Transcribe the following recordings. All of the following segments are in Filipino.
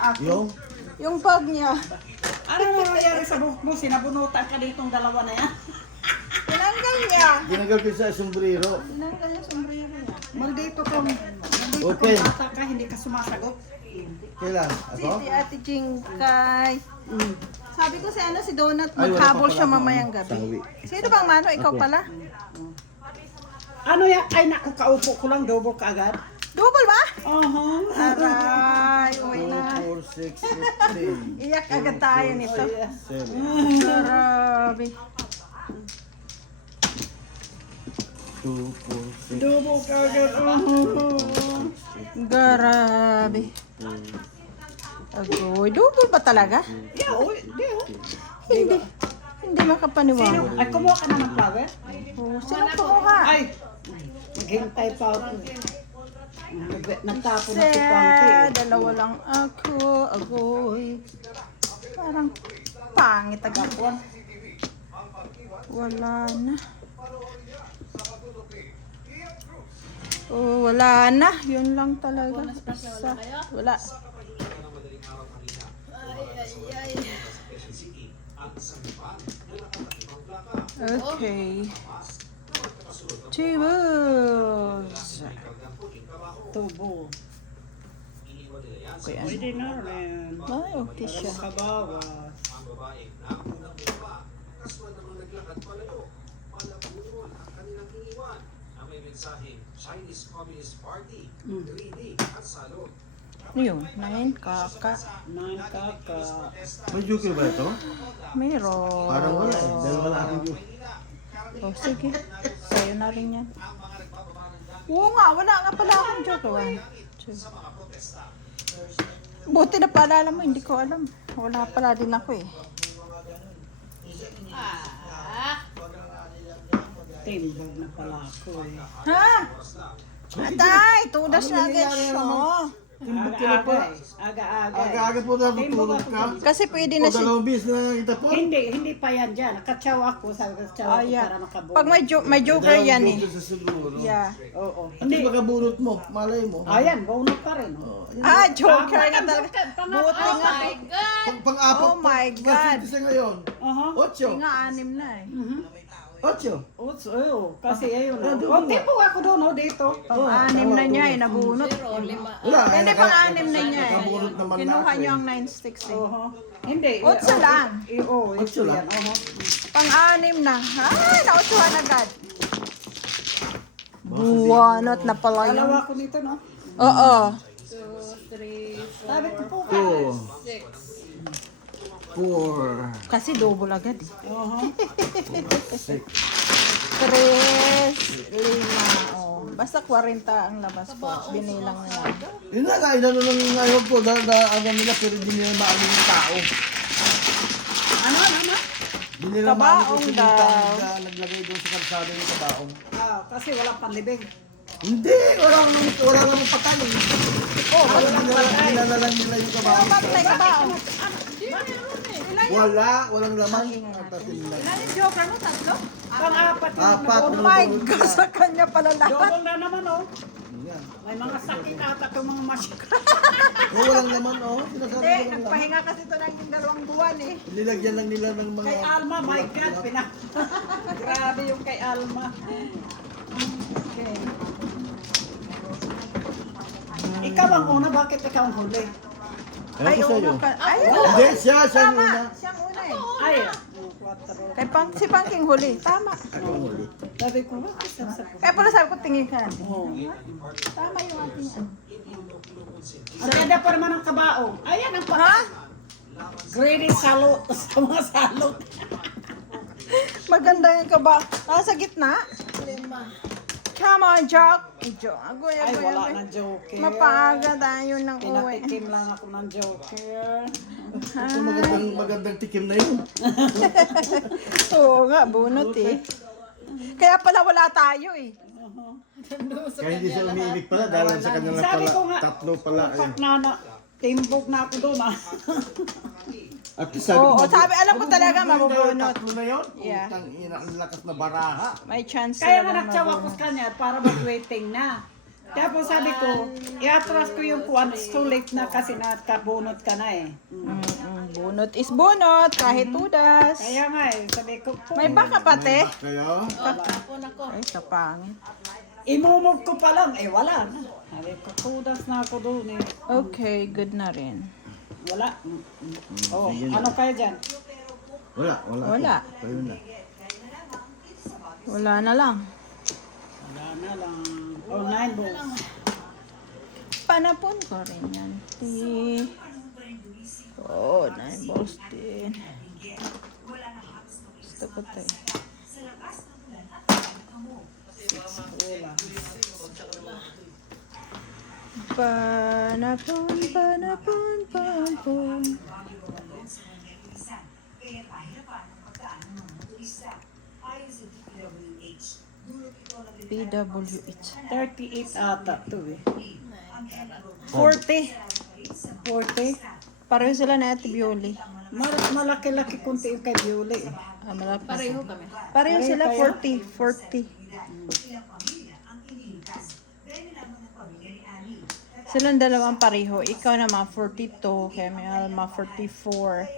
sa ako. Yung bag niya. Ano na nangyari sa buhok mo? Sinabunutan ka ditong dalawa na yan. Tinanggal niya. Ginagawa ko sa sombrero. Tinanggal niya sombrero niya. Maldito kang Open. bata ka, hindi ka sumasagot. Kailan? Ako? Si Ate Jingkay. Sabi ko si si Donut, Ay, wala maghabol pa siya pala mamayang akong gabi. sawi. Sino bang mano? Ikaw Ako. pala? Ano yan? Ay naku, kaupo ko lang, double ka agad. Double ba? Aray. Aray, uwi na. 2, 4, 6, 15. Iyak agad tayo nito. 7, Grabe. 2, 4, 6, Double ka agad. Grabe. Agoy, double ba talaga? Yeah, oh, di oh. Hindi. Hindi makapaniwala. Ay, kumuha ka na ng flower? Oh, sino kumuha? Ay, naghintay pa ako. Nagtapo na si Pangki. Dalawa lang ako. Agoy. Parang pangit agad. Wala na. Oh, wala na. Yun lang talaga. Wala. Okay. Tables. Tubo. Okay, Pwede na rin. ay, okay siya. Kabawas. Ano yun? 9 kaka. Nine kaka. May joker ba ito? Meron. Parang wala eh. Dahil wala akong joker. Oh, sige. Sa'yo na rin yan. Oo nga, wala nga pala akong joke. 1, 2. Buti na paalala mo, hindi ko alam. Wala pala din ako eh. Timbog na pala ako eh. Ha? Atay, tudas na agad siya. Aga-aga eh. Aga-aga eh. Aga-aga po na tutulog ka. Kasi pwede O na siya. dalawang bis na kita po. Hindi pa yan dyan. Nakatsaw ako. Sabi ko, tsaw ako yeah. para makabuo. Pag may joker yan eh. Joker sa siguro. Yeah. Oo. Hindi Hindi. baka bunot mo. Malay mo. Ayan, bonus pa rin. Oh. Ah, joker na talaga. Buti nga. Pang-apat. Oh my God. Kasi ngayon. Aha. 8 nga, 6 na eh. 8. Kasi ayun. Oh, tipo ako doon, oh, dito. Pang-6 na niya eh, nabunot. Wala. Hindi, pang-6 na niya eh. Nakabunot naman na Kinuha ako niyo eh. ang 9 sticks eh. Oo. Hindi. 8 lang. Oo, 8 8 lang. yan. Oo. Pang-6 na. Ay, nautuhan agad. Buwanot na pala yun. Dalawa ko nito, no? Oo. Sabi ko po. 4. Kasi double agad eh. Oo. 6. 3, 5. Oh. Basta 40 ang labas po. Binilang na yan. Yun na nga, inano lang ngayon po. Ano nila, pero hindi nila maalim yung tao. Ano? Hindi nila Kabaong maalim yung daw. na naglagay doon sa kalsada yung kabaong. Kasi walang panlibing. Hindi, wala namang patay. Oh, Nilala lang nila yung kabaong. ba't may kabaong? Walang laman. Tatin nila. Ilan yung joker mo? 3? Pang-apat yung Apat. Oh my God, sa kanya pala lahat. Double na naman, oh. Yan. May mga sakit ata itong mga masyik. Walang laman, oh. Sinasabi Hindi, ko lang laman. nagpahinga kasi ito ng 2 buwan eh. Nilagyan lang nila ng mga... Kay Alma, my God, grabe yung kay Alma. Okay. Ikaw ang una, bakit ikaw ang huli? Ewan ko sa'yo. Ayun. Hindi, siya ang Tama. una. Siyang una eh. Ay, Si Pangking huli. Tama. Ako ang huli. sabi ko, bakit sa Kaya pala sabi ko tingin ka. Oo. Tama yung ating ano. Ang ganda pa naman ang kabaong. Ayan ang Ha? pata. Greedy salot sa mga salot. Maganda yung kaba. Nasa gitna? 5. Come on, Jock. Jock. Agoy, Ay, agoy, wala agoy. nang joker. Mapaaga tayo ng uwi. Pinatikim lang ako ng joker. Ito magandang tikim na yun. Oo nga, bunot eh. Kaya pala wala tayo eh. Kaya hindi siya umiimik pala dahil sa kanya lang Sabi pala. ko nga, Tatlo pala. Pag timbog na ako doon, ah. At least sabi Oo, ko, sabi, alam ko talaga mabubunot. Tatlo na yun. Yeah. Utang ina, ang lakas na baraha. May chance Kaya nga talaga nagtsawa ko mabunot. sa kanya para mag-waiting na. Tapos sabi ko, i-atras ko yung kuwan, so late na kasi nakabunot ka na eh. Bunot is bunot, kahit tudas. Kaya nga eh, sabi ko, May baka pati. Kayo? Ay, kapangit. imumog ko pa lang, eh wala na. Sabi ko, tudas na ako doon eh. Okay, good na rin. Wala. Oh, ano kaya dyan? Wala. Wala. Kayo na. Wala na lang. Wala na lang. Oh, 9 balls. Panapon ko rin yan. Oh, 9 balls din. Gusto ko to eh. Panapon, panapon, panapon. PWH. 38 ata to eh. 40. 40. Pareho sila na Ate Bioli. Malaki-laki kunti yung kay Bioli eh. Pareho kami. Pareho sila 40. 40. Silang dalawang pareho. Ikaw naman 42. Kaya may Alma 44.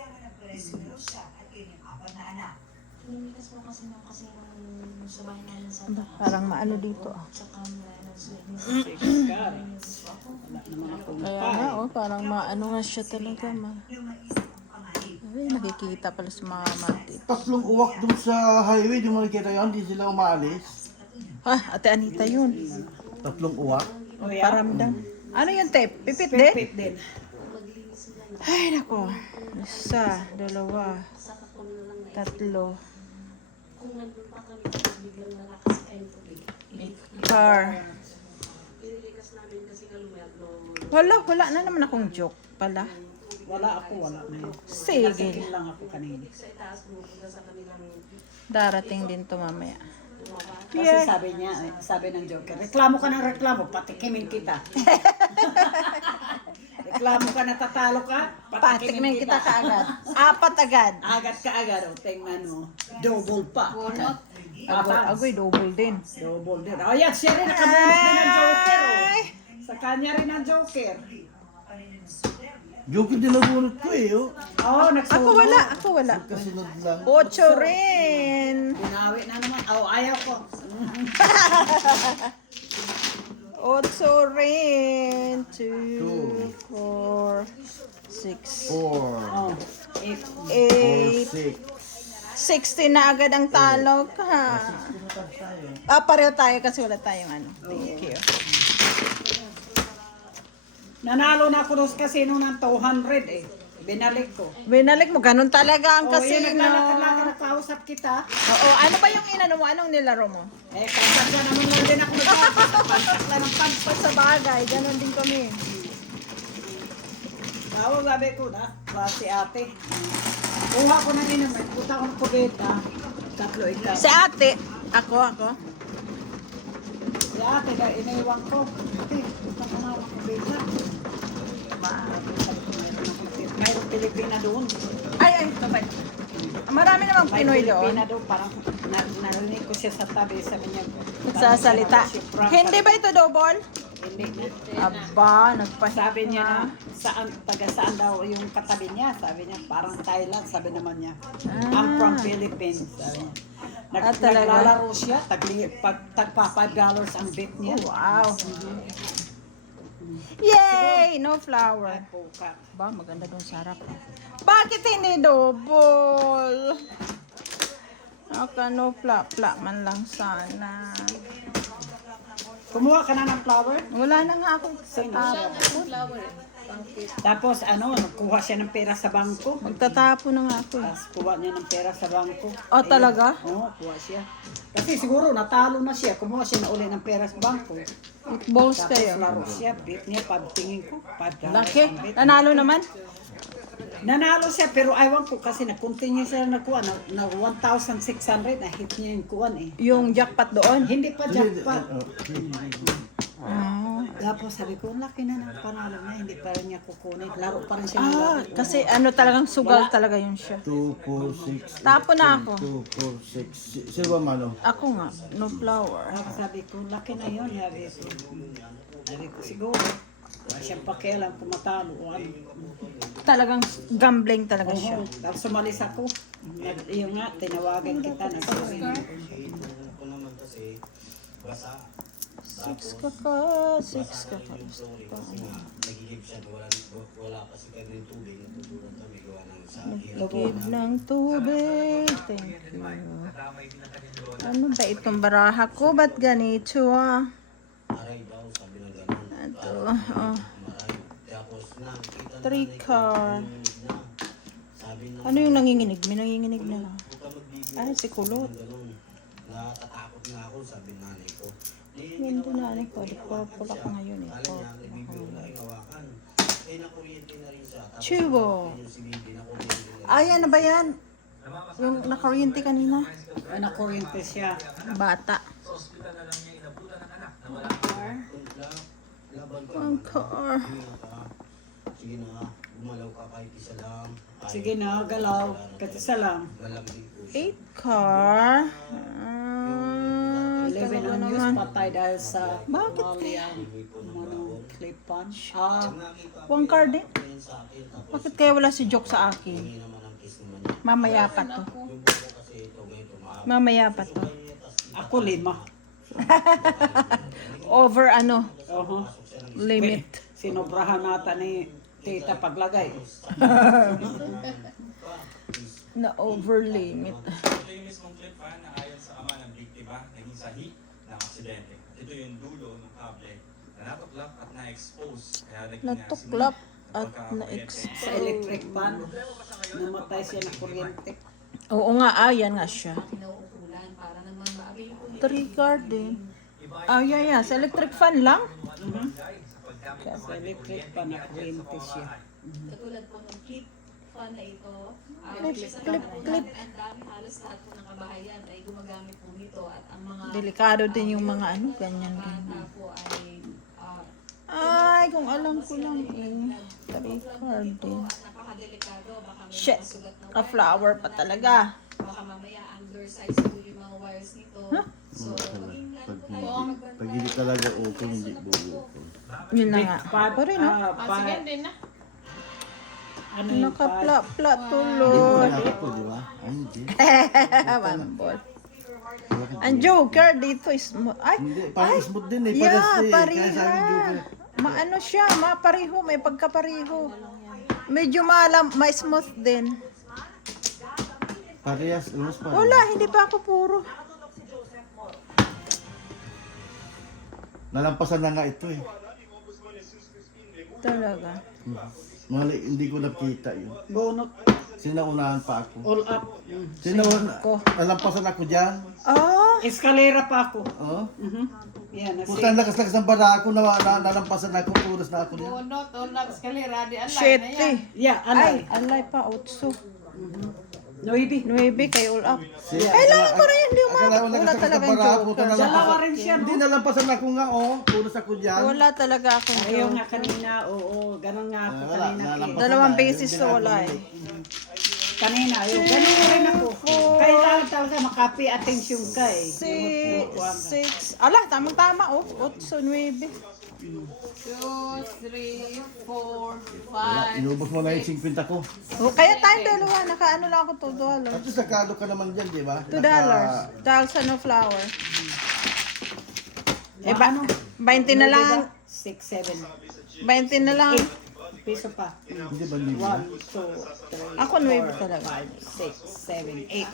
Parang maano dito ah. 6 carats. Wala naman akong Kaya nga oh, parang maano nga siya talaga Ay, nakikita pala sa mga mati. Tatlong uwak dun sa highway, di mo nakikita yun, di sila umaalis. Ah, Ate Anita yun. Tatlong uwak. Oh, yeah. Paramdam. Ano yung tape? Pipit din? Pipit din. Ay, nako. Isa, dalawa, tatlo. Car. Wala na naman akong joke pala. Wala na yun. Sige. Sige lang ako kanina. Darating din to mamaya. Kasi sabi ng Joker, reklamo ka ng reklamo, patikimin kita. Reklamo ka na tatalo ka, Patikimin kita kaagad. Apat agad. Agad ka agad, o tingnan mo. Double pa. Agoy, double din. Double din. O yan, siya rin nakabunot din ng Joker. Oh. Sa kanya rin ang Joker. Joke din nabunot ko eh, oh. Oo, nagsunod. Ako wala. Kasunod lang. 8 rin. Binawi na naman. Oo, ayaw ko. 8 rin. 2, 4, 6, 4, Oh, 8. 4, 6. 16 na agad ang talo ka. Pareho tayo kasi wala tayong ano. Thank you. Nanalo na ako doon sa casino ng 200 eh. Binalik ko. Binalik mo, ganun talaga ang Oh, yun, casino. naglalakad-lakad, nakausap kita. Oo, ano ba yung inano mo? Anong nilaro mo? Eh, kasagya naman lang din ako nagpapasakla ng Pag sa bagay, ganun din kami. tawag, sabi ko na, si ate. Kuha ko na din naman, puta ko ng kubeta. Tatlo ikaw. Si ate, ako. Si ate, dahil iniwan ko. Ate, puta ko na ng kubeta. Mayroong Pilipina doon. Ay, babay. Marami namang May Pinoy doon. Pilipina doon, parang narinig ko siya sa tabi, sabi niya. Nagsasalita. Hindi ba ito double? Hindi na. Aba, nagpahinga. Sabi niya na, taga saan daw yung katabi niya. Sabi niya, parang Thailand, sabi naman niya. I'm from Philippines, sabi niya. Talaga? Naglalaro siya, tagpa $5 ang bet niya. Wow. Yay! No flower. Puka. Ba, maganda doon sa harap. Bakit hindi double? No pla man lang sana. Kumuha ka na ng flower? Wala na nga ako. Sino siya? Tapos kuha siya ng pera sa bangko. Magtatapo na nga ako. Tapos kuha niya ng pera sa bangko. Oh, talaga? Oo, kuha siya. Kasi siguro natalo na siya. Kumuha siya na uli ng pera sa bangko. 8 balls Tapos kayo. laro siya. Bet niya, pagtingin ko, $5 Laki. ang bet. Nanalo naman? Nanalo siya, pero ayaw ko kasi na-continue siya nakuha na 1,600 na hit niya yung kuwan eh. Yung jackpot doon? Hindi pa jackpot. Ah. Tapos sabi ko, laki na ng panalo na, hindi pa rin niya kukunin. Laro pa rin siya ng laro. Kasi ano talagang sugal talaga yun siya. 2, 4, 6. Tapo na ako. 2, 4, 6. Sino ba mano? Ako nga, no flower. Tapos sabi ko, laki na yun. Sabi ko, Sabi ko, siguro. Wala siyang pakialam kung matalo o ano. Talagang gambling talaga siya. Oo, tapos sumalis ako. Yung nga, tinawagan kita. Nagsasabi. Six ka ka. Nagkib ng tubig. Thank you. Ano ba itong baraha ko? Ba't ganito ah? Ito. Oh. 3 card. Ano yung nanginginig? May nanginginig na lang. Ay, si Kulot. Natatakot nga ako, sabi nanay ko. Ganda na ano ko. Pula ka ngayon eh. Chibo. Ay, ano ba yan? Yung nakaryente kanina. Nakuryente siya. Bata. Ang car. Sige na, gumalaw ka kahit isa lang. Sige na, galaw. Katisa lang. 8 car. 11 Talaga ang news naman. patay dahil sa Bakit Malian. Clip punch. 1 car din? Bakit kaya wala si Joke sa akin? Mamaya pa to. Mamaya pa to. Ako 5. Over ano? Oho. Limit. Sinobrahan nata ni tita paglagay. Na over limit. Ito yung mismong clip na ayon sa ama ng biktima, naging sahi ng aksidente. At ito yung dulo ng kable na natuklap at na-expose. Kaya naging Natuklap simula at ng pagkakakuryente. Sa electric pan, namatay siya ng kuryente. Oo nga, yan nga siya. 3 car din. Yeah. Sa electric fan lang? Sa electric pan na kuryente siya. Katulad po ng clip fan na ito, Clip. ang dami halos lahat po ng kabahayan ay gumagamit po nito at ang mga Delikado din yung mga ano, ganyan. bata po ay Ay, kung alam ko lang eh. 3 car din. at napakadelikado, baka may Shit. mga sugat na Ka-flower pa talaga. baka mamaya undersize po yung mga wires nito. So, maging ano po tayo Pag hindi talaga okay, hindi buo. Yun na nga. Pa Pa rin, no? sige din na. Ano yung Nakapla-pla Hindi mo tuloy. na po, di ba? Ay, hindi. Mambol. Ang Joker dito is... Ay! Hindi, parang smooth din eh. Yeah, Kaya sabi pariha. Joker, Maano siya, mapariho, may pagkapariho. Medyo ma-smooth din. parehas, ulos pa. Wala, hindi pa ako puro. Nalampasan na nga ito eh. Talaga. Mali, hindi ko nakita yun. bunot, Sinaunahan pa ako. all up. Nalampasan ako dyan. Ah! Eskalera pa ako. Oh. Yan, Puta, lakas-lakas ng bara ako, nalampasan ako, oras na ako dyan. Shit eh. Yeah, Ay, alay. alay pa, utso. Noibi. 9 kay all up. Kailangan ko rin, hindi wala talagang Joker. Dalawa rin siya, Hindi, no? nalampasan ako nga, oh. Oras ako dyan. Wala talaga akong Ayaw nga Joker. kanina, oo. Ganun nga ako Wala, kanina. nalampasan Dalawang na, beses hindi na na wala ako eh. Kanina, yung ganun rin ako. Kailangan talaga makapi attention ka eh. 6. Ala, tamang-tama oh. 8, 9. 2, 3, 4, 5. Inubos mo na yung 50 ko. Oh, kaya tayong dalawa, nakaano lang ako $2. At least nakalo ka naman dyan, di ba? $2. Dahil sa no flower. Eh, Ano? 20 na lang. 6, 7, 20 na lang. piso pa. Hindi ba libo? 1, 2, 3, Ako 9 talaga. 5, 6, 7, 8.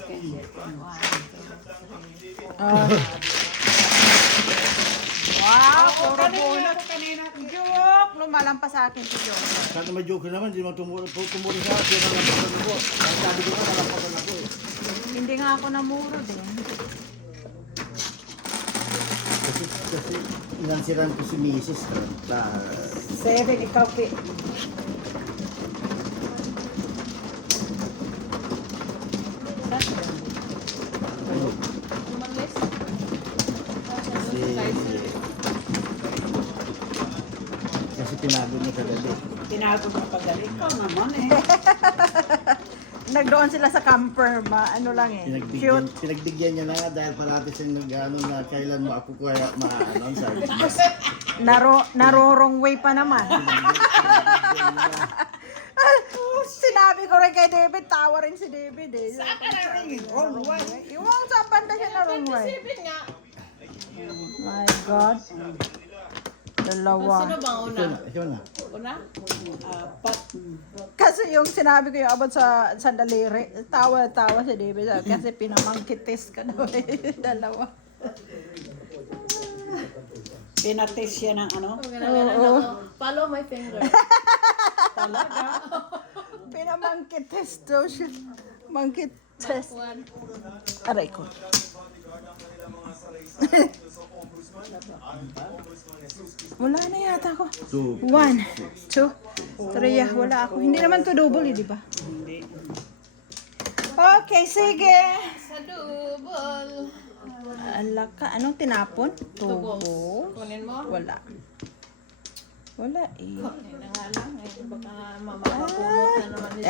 Ah. Wow, puro Kanina bunot. ako kanina. Joke! Lumalampas sa akin si Joke. Sana may joke naman, hindi mo tumuli sa akin. Nalampasan ako. Sabi ko nga, nalampasan ako eh. Hindi nga ako namuro din. Kasi inansiran ko si Mrs. 7, ikaw pi. Kasi tinago niya kagabi. Tinago mo pagaling ko naman eh. nagdoon sila sa camper, ano lang eh. Cute. Pinagbigyan niya na nga dahil parati siyang nag-ano na kailan mo ako kaya maano sabi niya. Narorong way pa naman. Sinabi ko rin kay David, tawa rin si David eh. Saan ka na rin? Wrong way. Iwang sa banda siya na wrong way. My God. Dalawa. Sino bang una? Ikaw na. Una? Apat. Kasi yung sinabi ko yung abot sa daliri, tawa si David. Kasi pinamangkitis ka daw eh. Dalawa. Pinatis siya ng ano? Follow my finger. Pinamangkitis daw siya. Mangkitis. One. Aray ko. Wala na yata ako. 1, 2, 3. Wala ako. Hindi naman to double eh, di ba? Hindi. Okay, sige. Sa double. Alaka, anong tinapon? Tubo. Kunin mo? Wala. Wala eh. Kunin na nga lang. Baka mamapapulot na naman ni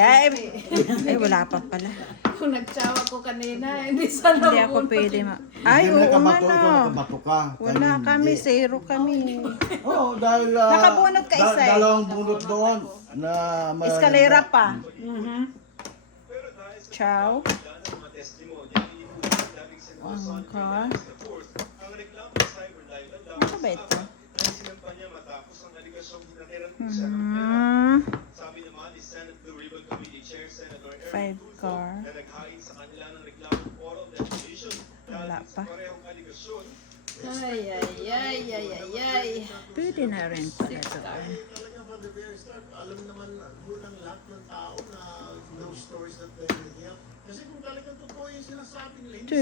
Eh, wala pa pala. Kung nagtsawa ko kanina, hindi sana Hindi ako pwede Ay, Hindi mo oo nga nakabato, ikaw na. nakabato ka. Wala Tayo kami, hindi. zero kami. Oo, dahil Nakabunot ka isa eh. dalawang bunot doon na Eskalera pa. Ciao. Angka. Ano ba ito? 5 car. Wala pa. Ay. Pwede na rin pala ito. Alam naman ng lahat ng tao na those stories that they're making up. Kasi kung talagang totoo yung sinasabi nila, hindi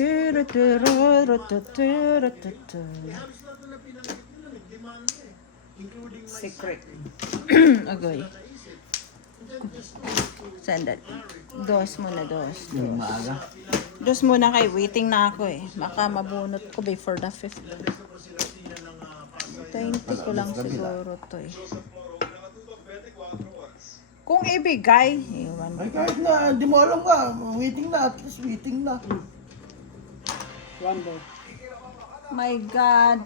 halos lahat na pinanggit nila, nag-demand eh. Including my Secret. Agoy. Sandal. Dos muna, dos. Yung maaga. Dos muna kay waiting na ako eh. Baka mabunot ko before the 5th. 20 ko lang siguro to eh. Kung ibigay, iwan Ay kahit na, di mo alam ka, waiting na, at least waiting na. One more. My God,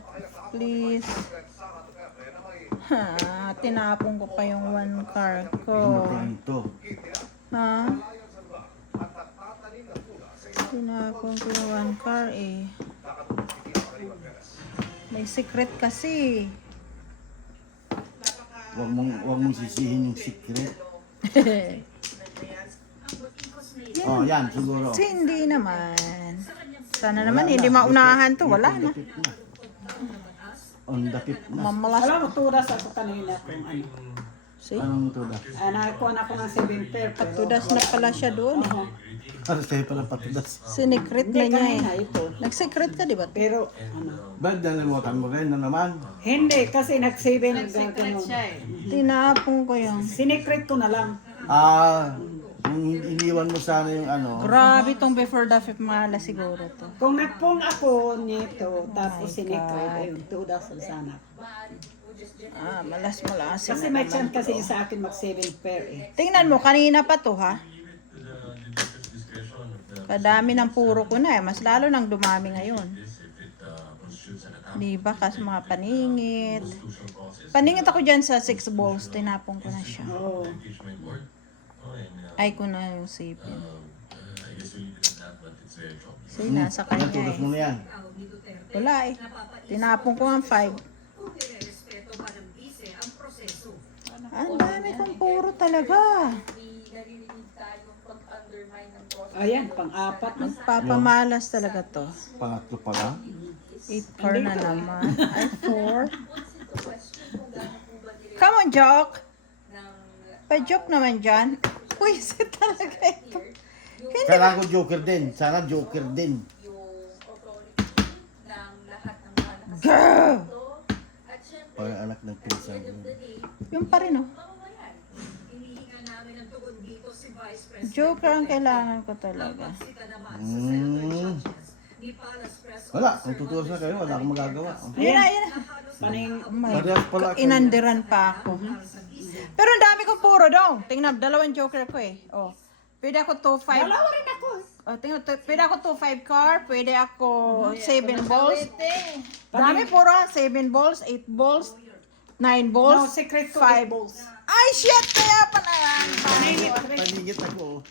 please. Ha, tinapon ko pa yung 1 car ko. Ito. Ha? Tinapon ko yung 1 car eh. May secret kasi. Huwag mong sisihin yung secret. Oh, yan, siguro. Kasi hindi naman. Sana naman hindi maunahan to. Wala na. On the fifth na. Mamalas. Alam mo, turas ako kanina kung ano. See? Anong tuda? Nakakuha na ako ng 7 pair. pero- Tudas na pala siya doon eh. Para sa'yo pala patudas. Sinikret na Hindi niya kanina eh. ito. Nag-secret ka, di ba? Pero, ano. Ba't nalimutan mo rin na naman? Hindi, kasi nag-7 Secret siya eh. Tinapon ko yung... Sinikret ko na lang. Kung iniwan mo sana yung ano. Grabe tong before the 5th mahal siguro to. Kung nagpong ako nito, tapos sinikret, ayun, 2,000 sana. Malas Kasi may chance kasi yung sa akin mag-7 pair eh. Tingnan mo, kanina pa to ha. Kadami ng puro ko na eh. Mas lalo nang dumami ngayon. Di ba? Kasi mga paningit. Paningit ako dyan sa 6 balls. Tinapon ko na siya. Oo. Ay ko na yung sipin. Kasi nasa kanya Tudas eh. mo na yan. Wala eh. Tinapon ko ang 5. Ang dami kong puro talaga. Ayan, pang-apat na. Magpapamalas talaga to. Pangatlo pala. 8 car na naman. Ay, 4. Come on, joke. Pa-joke naman dyan. Pwisit talaga ito. Hindi. Kailangan ko joker din. Sana joker din. Girl! Para anak ng pinsan ko. Yung pa rin, oh. Joker ang kailangan ko talaga. Wala, kung tutuwas na kayo, wala akong magagawa. Yun na, yun na. Paning, Oh my Parehas pala God. kayo. Inandiran pa ako. Pero ang dami kong puro dong. Tingnan, 2 joker ko eh. Oh. Pwede ako 2.5. Dalawa rin ako. Pwede ako 2.5 car. Pwede ako 7 balls. Waiting. Dami puro 7 balls, 8 balls, 9 balls, No, secret ko 5 balls. Ay, shit! Kaya pala yan. Paningit ako.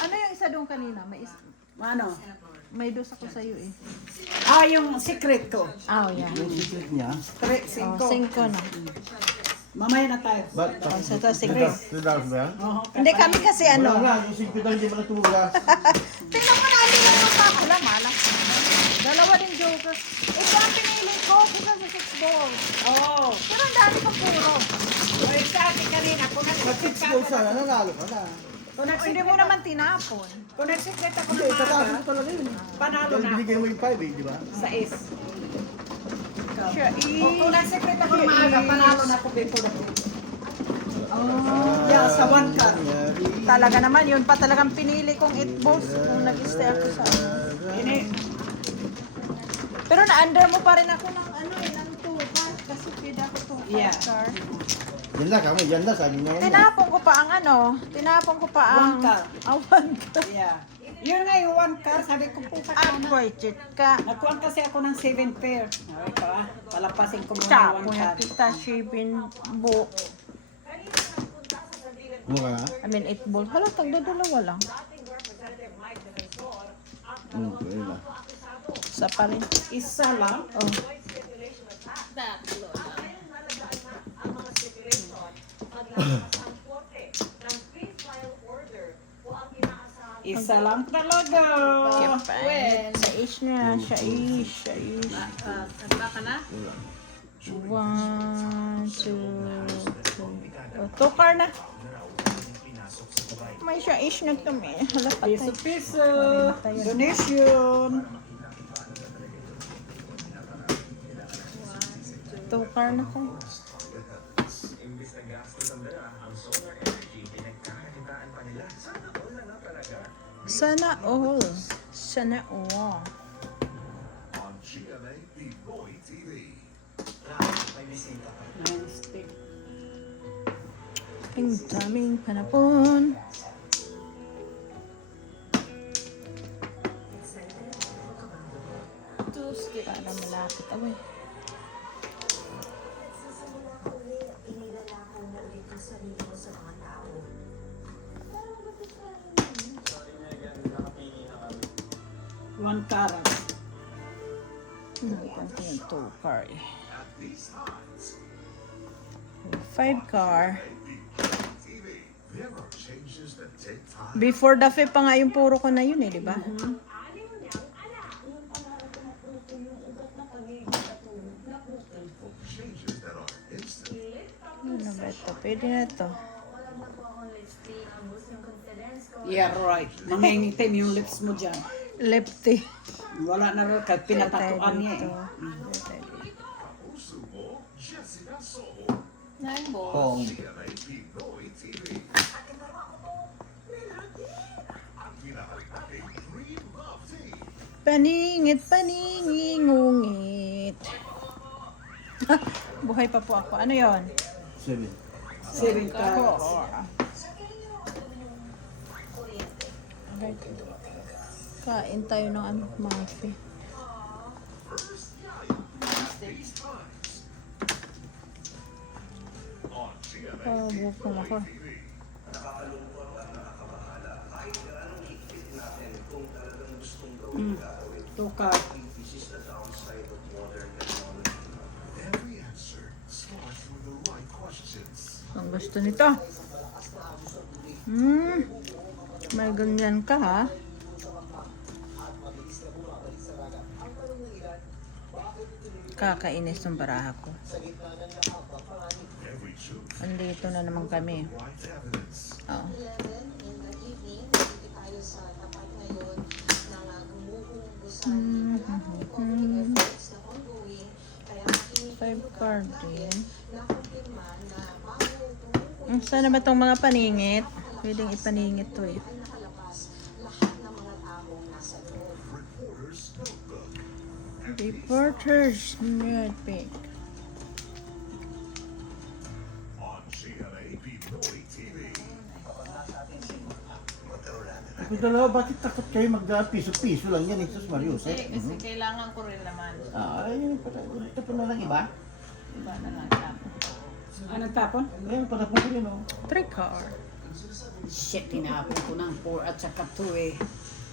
Ano yung isa doon kanina? Ano? May dos ako sa'yo eh. Ah, yung secret ko. Oh, yeah. Yung secret niya. 3, 5. 5 na. Mamaya na tayo. Ba't? Oh, so ito, secret. $3 ba yan? Oo, Hindi kami kasi Wala ano. nga, yung secret na hindi mo natugas. Tingnan mo natin yung mga pula, malas. Dalawa din jokers. Ito ang pinili ko kasi sa 6 balls. Oo. Pero ang dami ko puro. Oy, sa atin kanina, kung Mag-6 goals sana, nanalo ka na. Hindi mo naman tinapon. Kung nagsikret ako Hindi, ng tataas mo maaga, talaga yun. panalo Dahil na binigay mo yung 5 eh, di ba? sa is. Siya Kung nagsikret ako ng maaga, panalo na ako before na ako. Oh. Yeah, sa 1 car. Talaga naman, yun pa talagang pinili kong 8 balls nung nag-stay ako sa Ini, Pero na-under mo pa rin ako ng ano eh, ng 2 car. Kasi pwede ako 2 Yeah. car. Yan na kami, yan na, sabi niya. Tinapon ko pa ang ano, tinapon ko pa ang... 1 car. 1 car. yeah. Yun nga yung 1 car, sabi ko po ka na. Unfortunate ka. Nakuha kasi ako ng 7 pair. Okay ka ba? Palapasin ko muna Chapo yung 1 na car. kita, shaping buo. Mukha nga? I mean, 8 balls. Hala, tagdadalawa lang. Pwede na. Isa pa rin. Isa lang. Oh. Tatlo lang. Isa lang talaga. Kapangit. Sa ish na, siya ish, siya ish. Kanta ka na? 1, 2, 3. Oh, 2 car na. May siya ish na kami. Hala, patay. Piso-piso. Donation. 2 car na ko. Sana all. Sana all. Namaste. Ang daming panapon. Tuesday. Para malapit away. One car. Napunta yung 2 car eh. 5 car. Before the 5 pa nga yung puro ko na yun eh, di ba? Ano ba ito? Pwede na ito. Yeah, right. Mangingitim yung lips mo dyan. Lefty. Wala na rin kahit pinatatuan niya eh. 9 balls. Pong. Paningit, paningingungit. Buhay pa po ako. Ano yon? 7. 7 cars. Kain tayo ng ano, Murphy. Gutom ako. Two car. Ang gusto nito. May ganyan ka ha. Kakainis ng baraha ko. Andito na naman kami. Oo. Five card din. Sana ba itong mga paningit? Pwedeng ipaningit to eh. Reporters Notebook. Kung dalawa, bakit takot kayo piso-piso lang yan, Jesus Marius? Kasi kailangan ko rin naman. Ayun pala. Ito pa na lang iba. Iba na lang tapos. Anong tapon? Ayun, patapon ko yun, oh. 3 car. Shit, tinapon ko ng 4 at saka 2 eh.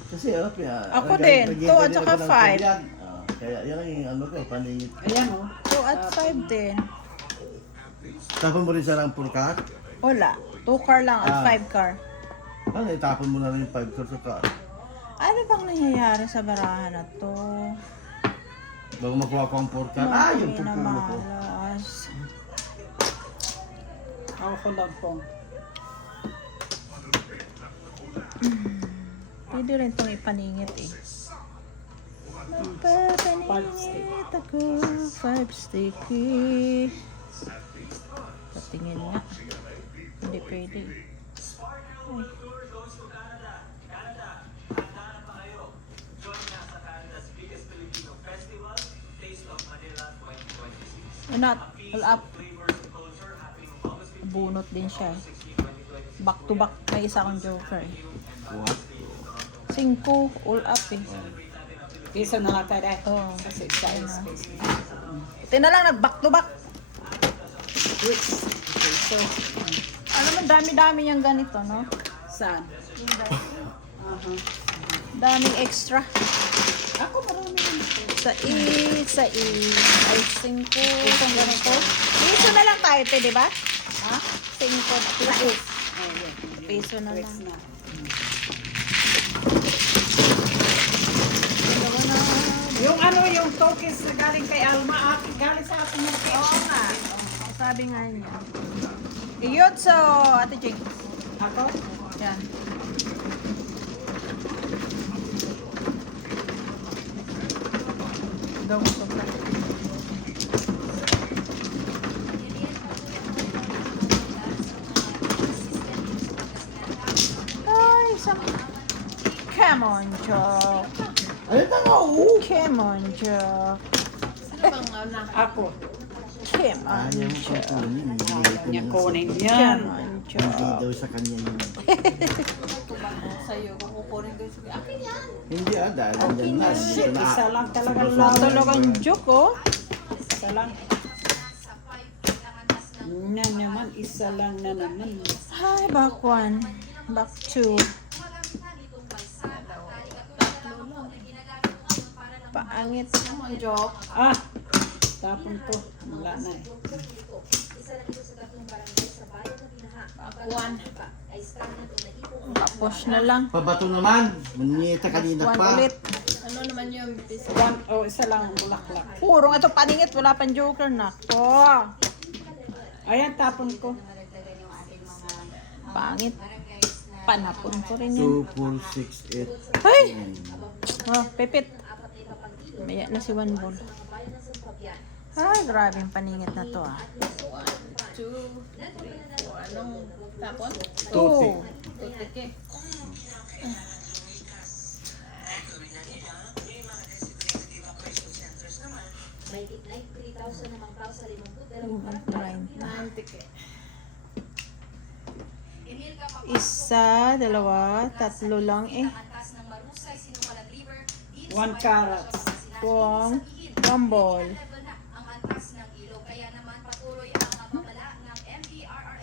Kasi, oh, Ako din, 2 at saka 5. Kaya yan lang yung ano ko, paningit. Ayan oh. 2 at 5 din. Tapon mo rin siya ng full car? Wala. 2 car lang at 5 car. Ano, itapon mo na rin yung 5 car sa car. Ano bang nangyayari sa barahan na to? Bago makuha ko ang 4 car. Yung Hindi na pupulo ko. malas. Ako ko lang pong. Pwede rin itong ipaningit eh. Magpapaningit ako, 5 sticky. Patingin nga. Hindi pwede. Ay. Not, all up. Bunot din siya. Back to back. May isa akong joker eh. What? 5, all up eh. Piso na lang tayo dahil. Oo. Kasi sa space. Ito na lang, nag back to back. Which? Okay, so, Alam mo, dami-dami yung ganito, no? saan? Daming extra. Ako marami rin. Sa ay 5. Itong ganito. Piso na lang tayo, te, di ba? Ha? 5 na piso. Oh, yeah. Piso na Tricks lang. na. Dalawa na. Yung ano, yung tokens na galing kay Alma, galing sa ating mga Oo nga. Sabi nga niya. Iyot so, Ate Jing. Ako? Yan. Daw mo pa. Ay, come on, Joe. Ayun na nga, oh! Come on, Joe. Sino bang anak? Ako. Come on, Ayaw mo Joe. pa kunin. Hindi Ayaw niya kunin Come yan. on, Hindi Joe. daw sa kanya yun. Sa'yo, kukunin ko yung akin yan. Hindi dahil nandyan na. Hindi Shit, ko na. isa lang talaga Wala talagang joke, oh. Isa lang. Na naman, isa lang na naman. Hi, back 1. Back 2. Paangit. Naman, joke. Ah! Tapon ko. Wala na eh. Pakuan. Tapos na lang. Pabato naman. Manita kanina 1 pa. ulit. Ano naman yung piso? Isa lang ang bulaklak. Puro ito paningit. Wala pang joker na. Ayan, tapon ko. Pangit. Panapon ko rin yan. 2, 4, 6, 8. Ay! Oh, pipit. Maya na si One Ball. Ay, grabe yung paningit na to ah. 1, 2, 3, 4. Anong tapon? 2. Tutik eh. Nantik eh. Isa, dalawa, tatlo lang eh. 1 carats. One ball.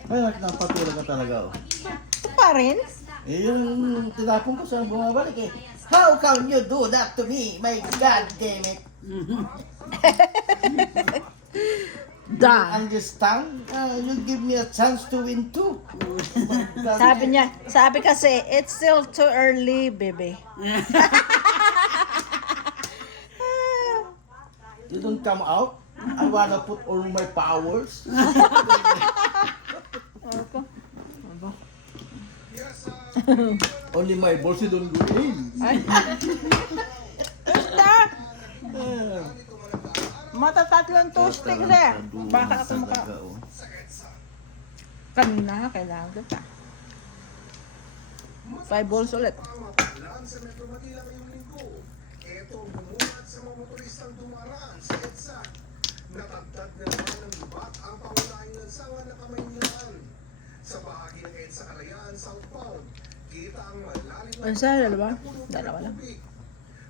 Ay, napatulog ka talaga, oh. Ito pa rin? Eh, yung tinapon ko saan bumabalik eh. How can you do that to me? My God damn it. Da. Understand? You give me a chance to win too. Sabi niya, sabi kasi, it's still too early, baby. You don't come out. I wanna put all my powers. Only my boss you don't go in. Basta! Matatatlong toasting eh. Baka ako maka... Kanina, kailangan kita. 5 balls ulit. Pamahalaan sa Metro Manila ngayong linggo. Ito ang bumuhat sa mga motoristang dumaraan sa EDSA. Natagtad na naman ng lubat ang pangunahing lansangan na Kamaynilaan. Sa bahagi ng EDSA Kalayaan, southbound, makikita ang malalim Ano sa dalawa? Dalawa lang.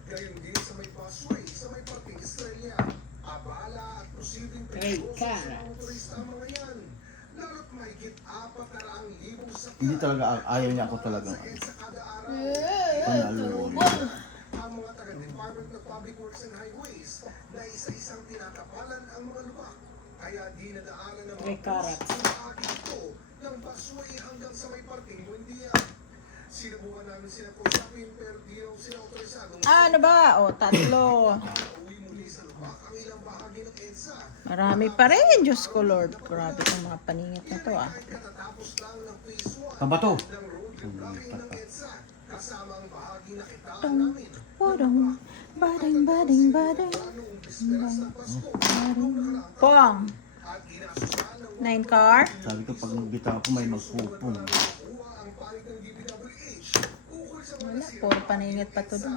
Gayon din sa may busway, sa may parting Estrella, abala at posibleng Great perigoso car. sa mga turista ang mga yan. Lalo't mahigit 400,000 sakyan. Hindi talaga, ayaw niya ako talaga. Sakit sa kada araw. Panalo. Ang mga taga-Department of Public Works and Highways na isa-isang tinatapalan ang mga lubak. Kaya di nadaanan ng May carrots. ang bahagi ito ng busway hanggang sa may parting Buendia. Sinubukan namin sila kusapin pero di raw sila otorisadong Ano ba? O, tatlo. uwi muli sa lubak ang ilang bahagi ng EDSA. Marami pa rin. Diyos ko, Lord. Grabe itong mga paningit na to, ah. Katatapos lang ng phase 1 Pambato. ng road reblocking ng EDSA kasama ang bahagi na kitaan namin. Podong, bading, bading, bading. Noong bisperas ng Pasko, Pong. at ginasuhan ng 9 car. Sabi ko, pag nagbitaw ako, may magpupong. kuha ang panig ng DPWH ukol sa mga Wala, nasira puro paningit pa to dun.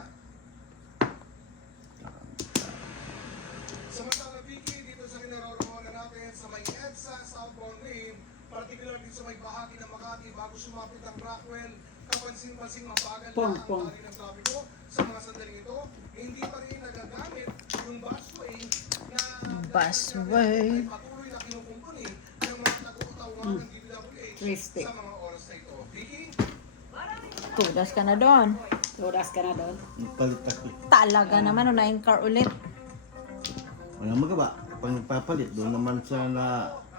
Samantala, Vicky, dito sa kinaroroonan natin sa may EDSA, southbound lane, particular dito sa may bahagi ng Makati bago sumapit ang Brackwell, kapansin-pansing mabagal na Pong, ang pong. hali ng trapiko. Sa mga sandaling ito, hindi pa rin nagagamit yung busway na Busway. ay patuloy na kinukumpuni ng mga nagkukatawagan ng DPWH Twisted. sa mga oras na ito. Vicky? Tudas ka na doon. Turas ka na doon. Palit ako. Talaga naman, o 9 car ulit. Walang magawa. Pag nagpapalit, doon naman siya na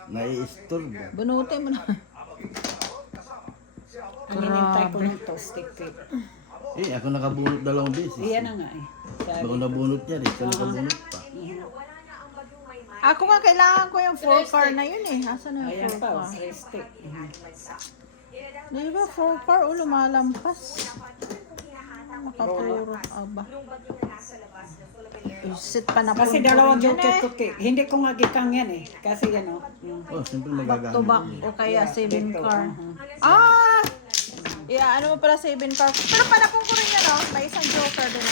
nai-istorbo. Bunutin mo na. Ang hinintay ko ng toasted cake. Eh, ako nakabunot 2 beses. Iyan na nga eh. Sabi. Ako nabunot niya rin. Siya nakabunot pa. Ako nga, kailangan ko yung 4 car na yun eh. Asan na Ayan yung 4 pa, car? restic. Di ba 4 car o lumalampas? Nakaturo. Aba. Isit pa na Kasi dalawang joker to cake. Hindi ko nga gikang yan eh. Kasi yan o. Oh, siyempre Back to magagamit. back mo. o kaya 7 dito, car. Ah! Yeah, ano mo pala 7 car. Pero panapong ko rin yan oh. May isang joker din.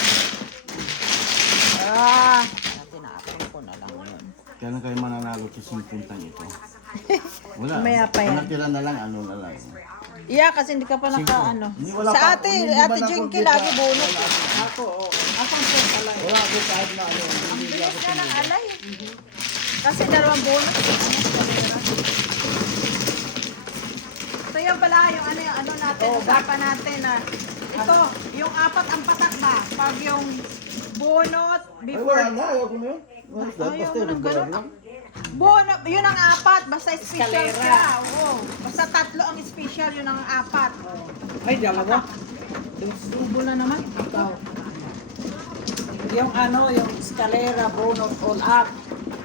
Ah! Tinapon ko na lang yun. Kaya na kayo mananalo sa 50 ito. Wala. Maya pa yan. Kung natira na lang, ano na lang. Yeah, kasi hindi ka pa naka ano. Hindi, wala Sa pa. ate, Hindi ba ate na Jinky complete lagi na- bunot. Ako, oo. Ako ang pong pala. Wala ako kahit na ano. Hindi Bilis ako na ng sinunod. alay. Kasi dalawang bonus. Ito yung pala, yung ano natin, usapan natin na ito, yung 4 ang patak ba? Pag yung bunot, Ay, before, wala na. Ayaw ko na yun. Basta, ayaw basta mo ng yung ganun. lang. Bunot, yun ang 4, basta special Escalera. siya. Oo. Basta 3 ang special, yun ang 4. Ay, dalawa. Dubo na naman. Ikaw. Yung ano, yung escalera, bonus, all up.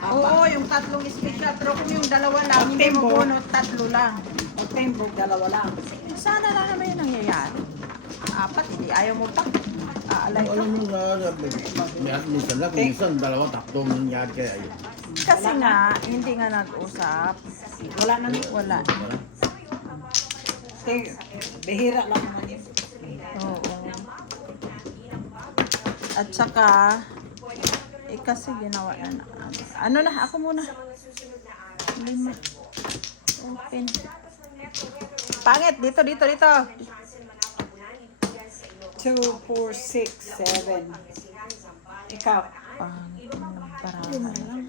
Oo, yung 3 special. Pero kung yung 2 lang, Ang hindi mo timbo. bunot, 3 lang. Ang tempo, dalawa lang. Sana lang naman yung nangyayari. 4, hindi ayaw mo pa. Aalay ka. Alam mo na, minsan lang, minsan 2, 3 nangyari kaya yun. Kasi nga, hindi nga nag-usap. Wala na. Wala. Bihira lang naman yun. Oo. At saka, kasi ginawa na. Ano na, ako muna. 5. Open. Pangit, dito. 2, 4, 6, 7. Ikaw. Pangit ng baraha lang.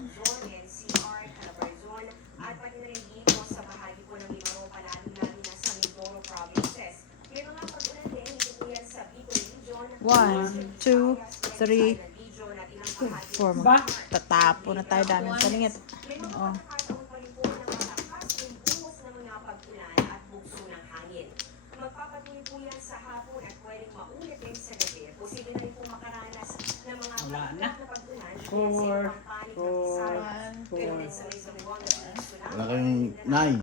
One, 2, 3, 4. Ba? Tatapo na tayo, daming paningit. Oh. Magpapatuloy po yan sa hapon at pwedeng maulit din sa gabi. Posible na rin po makaranas ng mga Wala na. pagtunan. 4, 4, Pero 4. din sa may Zamboanga, Wala kayong 9.